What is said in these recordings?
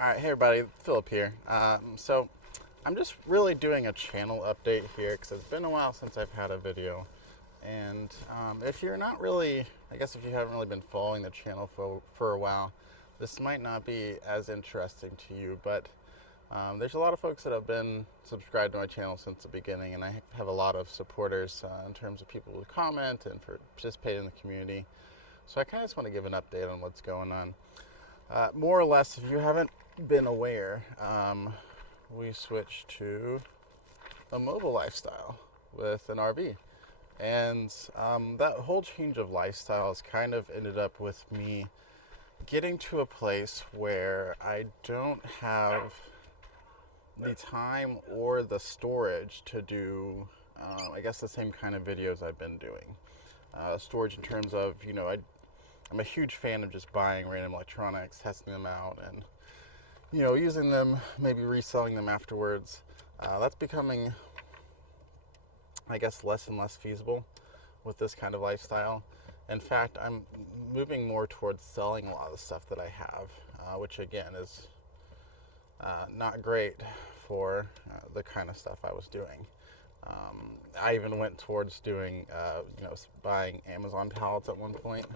All right, hey everybody, Philip here. So I'm just really doing a channel update here because it's been a while since I've had a video. And if you're not really, I guess if you haven't really been following the channel for a while, this might not be as interesting to you, but there's a lot of folks that have been subscribed to my channel since the beginning, and I have a lot of supporters in terms of people who comment and for participating in the community. So I kind of just want to give an update on what's going on. More or less, if you haven't been aware, we switched to a mobile lifestyle with an RV. And that whole change of lifestyle has kind of ended up with me getting to a place where I don't have the time or the storage to do, I guess, the same kind of videos I've been doing. Storage in terms of, I'm a huge fan of just buying random electronics, testing them out, and using them, maybe reselling them afterwards. That's becoming, I guess, less and less feasible with this kind of lifestyle. In fact, I'm moving more towards selling a lot of the stuff that I have, which again is not great for the kind of stuff I was doing. I even went towards doing, buying Amazon pallets at one point.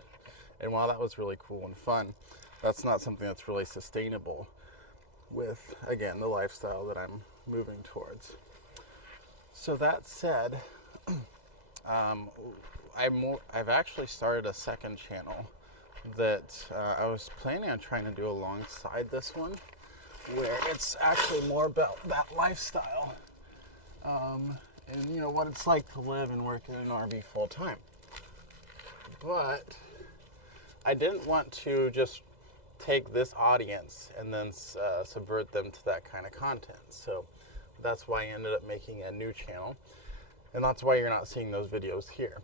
And while that was really cool and fun, that's not something that's really sustainable with, again, the lifestyle that I'm moving towards. So that said, I've actually started a second channel that I was planning on trying to do alongside this one, where it's actually more about that lifestyle and what it's like to live and work in an RV full time. But I didn't want to just take this audience and then subvert them to that kind of content. So that's why I ended up making a new channel, and that's why you're not seeing those videos here.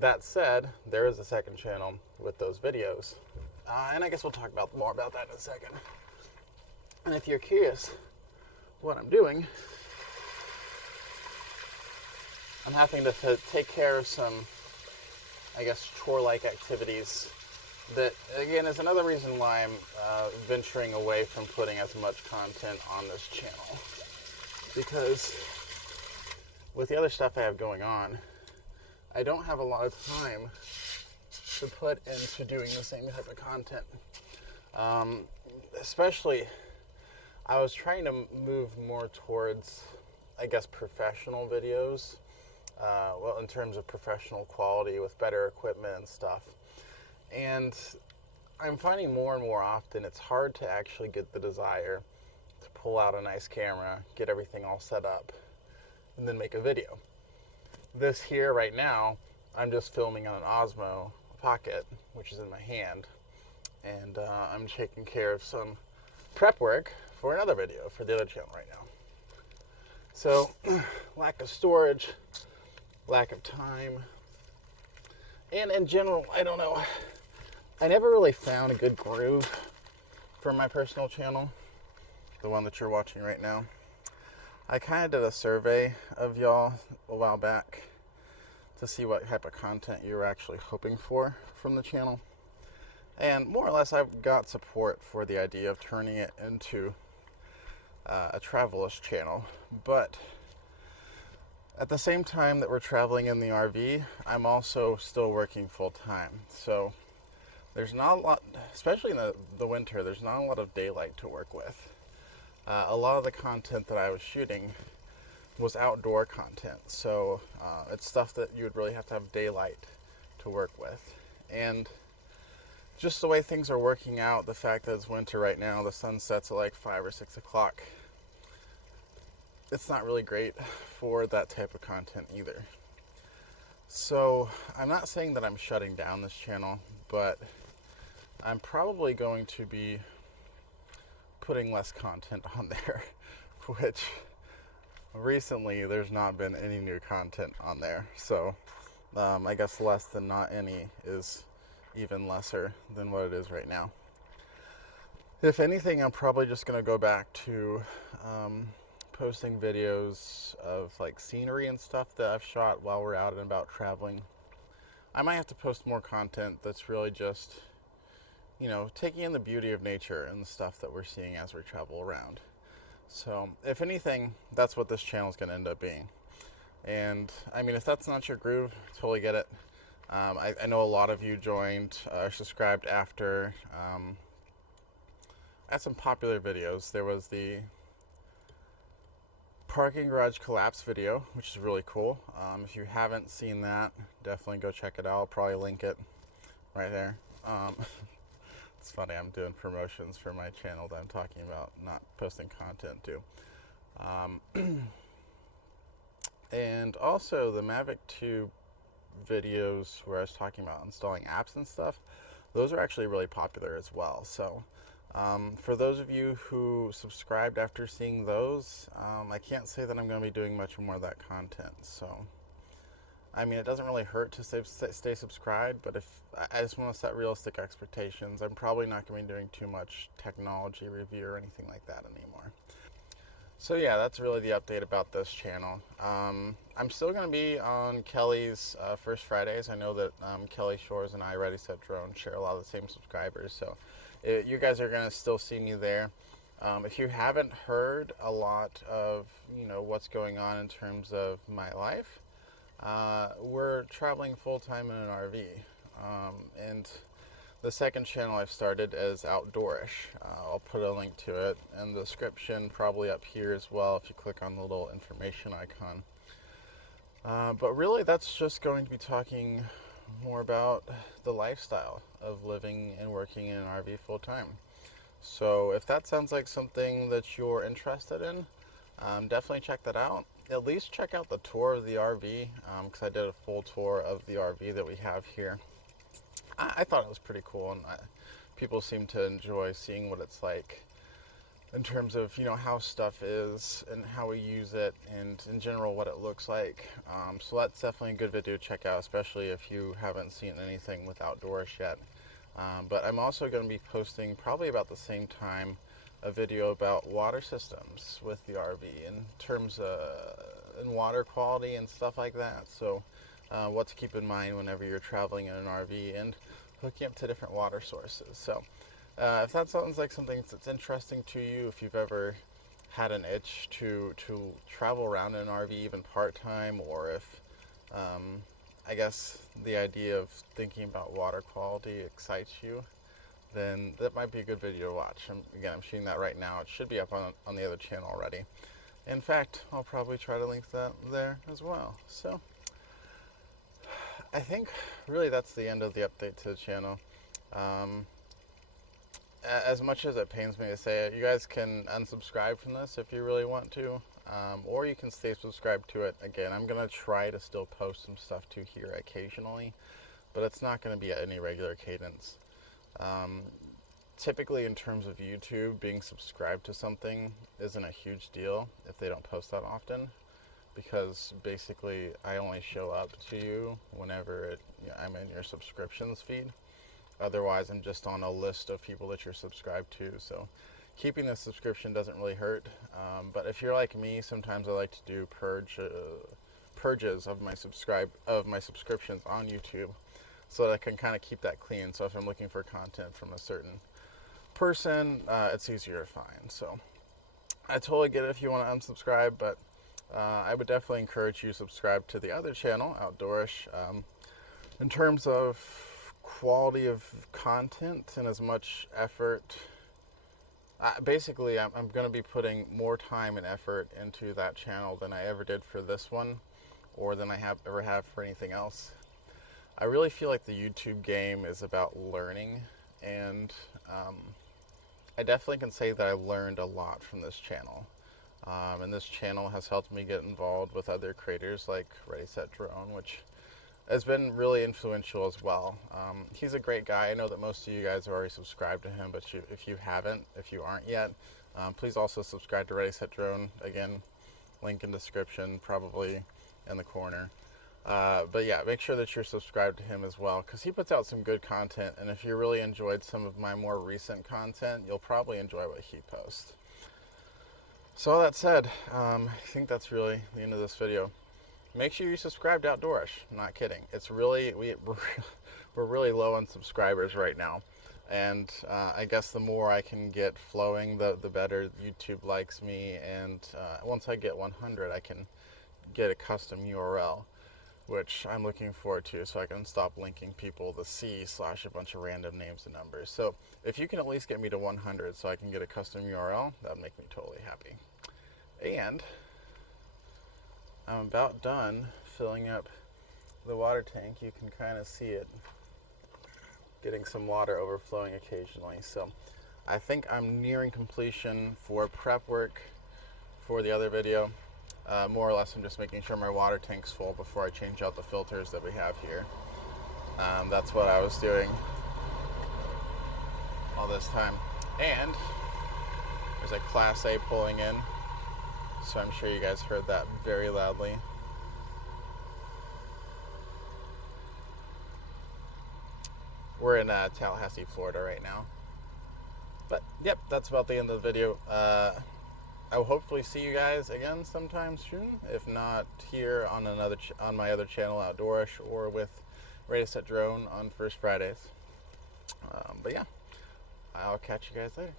That said, there is a second channel with those videos, and I guess we'll talk more about that in a second. And if you're curious what I'm doing, I'm having to take care of some, I guess, chore-like activities. That, again, is another reason why I'm venturing away from putting as much content on this channel. Because with the other stuff I have going on, I don't have a lot of time to put into doing the same type of content. Especially, I was trying to move more towards, I guess, professional videos. In terms of professional quality with better equipment and stuff. And I'm finding more and more often it's hard to actually get the desire to pull out a nice camera, get everything all set up, and then make a video. This here right now, I'm just filming on an Osmo Pocket, which is in my hand, and I'm taking care of some prep work for another video for the other channel right now. So, lack of storage, lack of time, and in general, I don't know. I never really found a good groove for my personal channel, the one that you're watching right now. I kind of did a survey of y'all a while back to see what type of content you were actually hoping for from the channel. And more or less, I've got support for the idea of turning it into a travel-ish channel. But at the same time that we're traveling in the RV, I'm also still working full-time. So there's not a lot, especially in the winter, there's not a lot of daylight to work with. A lot of the content that I was shooting was outdoor content. So it's stuff that you would really have to have daylight to work with. And just the way things are working out, the fact that it's winter right now, the sun sets at like 5 or 6 o'clock, it's not really great for that type of content either. So I'm not saying that I'm shutting down this channel, but I'm probably going to be putting less content on there, which recently there's not been any new content on there. So I guess less than not any is even lesser than what it is right now. If anything, I'm probably just going to go back to posting videos of like scenery and stuff that I've shot while we're out and about traveling. I might have to post more content that's really just taking in the beauty of nature and the stuff that we're seeing as we travel around. So, if anything, that's what this channel is going to end up being. And, I mean, if that's not your groove, totally get it. I know a lot of you joined or subscribed after. I had some popular videos. There was the parking garage collapse video, which is really cool. If you haven't seen that, definitely go check it out. I'll probably link it right there. It's funny, I'm doing promotions for my channel that I'm talking about, not posting content to. And also the Mavic 2 videos where I was talking about installing apps and stuff, those are actually really popular as well. So for those of you who subscribed after seeing those, I can't say that I'm going to be doing much more of that content. So, I mean, it doesn't really hurt to stay subscribed, but if I just want to set realistic expectations, I'm probably not going to be doing too much technology review or anything like that anymore. So yeah, that's really the update about this channel. I'm still going to be on Kelly's First Fridays. I know that Kelly Shores and I, Ready Set Drone, share a lot of the same subscribers, so you guys are going to still see me there. If you haven't heard a lot of what's going on in terms of my life, we're traveling full-time in an RV, and the second channel I've started is Outdoor.ish. I'll put a link to it in the description, probably up here as well if you click on the little information icon. But really that's just going to be talking more about the lifestyle of living and working in an RV full-time. So if that sounds like something that you're interested in, definitely check that out. At least check out the tour of the RV, because I did a full tour of the RV that we have here. I thought it was pretty cool, and people seem to enjoy seeing what it's like in terms of how stuff is and how we use it, and in general what it looks like. So that's definitely a good video to check out, especially if you haven't seen anything with Outdoor.ish yet. But I'm also going to be posting probably about the same time a video about water systems with the RV in terms of in water quality and stuff like that. So what to keep in mind whenever you're traveling in an RV and hooking up to different water sources. So if that sounds like something that's interesting to you, if you've ever had an itch to travel around in an RV even part-time, or if I guess the idea of thinking about water quality excites you, then that might be a good video to watch. I'm shooting that right now. It should be up on the other channel already. In fact, I'll probably try to link that there as well. So I think really that's the end of the update to the channel. As much as it pains me to say it, you guys can unsubscribe from this if you really want to, or you can stay subscribed to it. Again, I'm going to try to still post some stuff to here occasionally, but it's not going to be at any regular cadence. Typically in terms of YouTube, being subscribed to something isn't a huge deal if they don't post that often, because basically I only show up to you whenever I'm in your subscriptions feed. Otherwise, I'm just on a list of people that you're subscribed to. So keeping the subscription doesn't really hurt. But if you're like me, sometimes I like to do purges of my subscriptions on YouTube, so that I can kind of keep that clean. So if I'm looking for content from a certain person, it's easier to find. So I totally get it if you want to unsubscribe, but I would definitely encourage you to subscribe to the other channel, Outdoor.ish. In terms of quality of content and as much effort, basically I'm going to be putting more time and effort into that channel than I ever did for this one, or than I ever have for anything else. I really feel like the YouTube game is about learning, and I definitely can say that I learned a lot from this channel. And this channel has helped me get involved with other creators like Ready Set Drone, which has been really influential as well. He's a great guy. I know that most of you guys are already subscribed to him, but if you aren't yet, please also subscribe to Ready Set Drone. Again, link in description, probably in the corner. But yeah, make sure that you're subscribed to him as well, because he puts out some good content, and if you really enjoyed some of my more recent content, you'll probably enjoy what he posts. So all that said, I think that's really the end of this video. Make sure you subscribe to Outdoor.ish. I'm not kidding. It's really, we're really low on subscribers right now. And I guess the more I can get flowing, the better YouTube likes me. And once I get 100, I can get a custom URL, which I'm looking forward to, so I can stop linking people to C / a bunch of random names and numbers. So if you can at least get me to 100 so I can get a custom URL, that would make me totally happy. And I'm about done filling up the water tank. You can kind of see it getting some water overflowing occasionally. So I think I'm nearing completion for prep work for the other video. More or less, I'm just making sure my water tank's full before I change out the filters that we have here. That's what I was doing all this time. And there's a Class A pulling in, so I'm sure you guys heard that very loudly. We're in Tallahassee, Florida right now. But yep, that's about the end of the video. I will hopefully see you guys again sometime soon. If not here on on my other channel, Outdoor.ish, or with Ready to Set Drone on First Fridays. But yeah, I'll catch you guys later.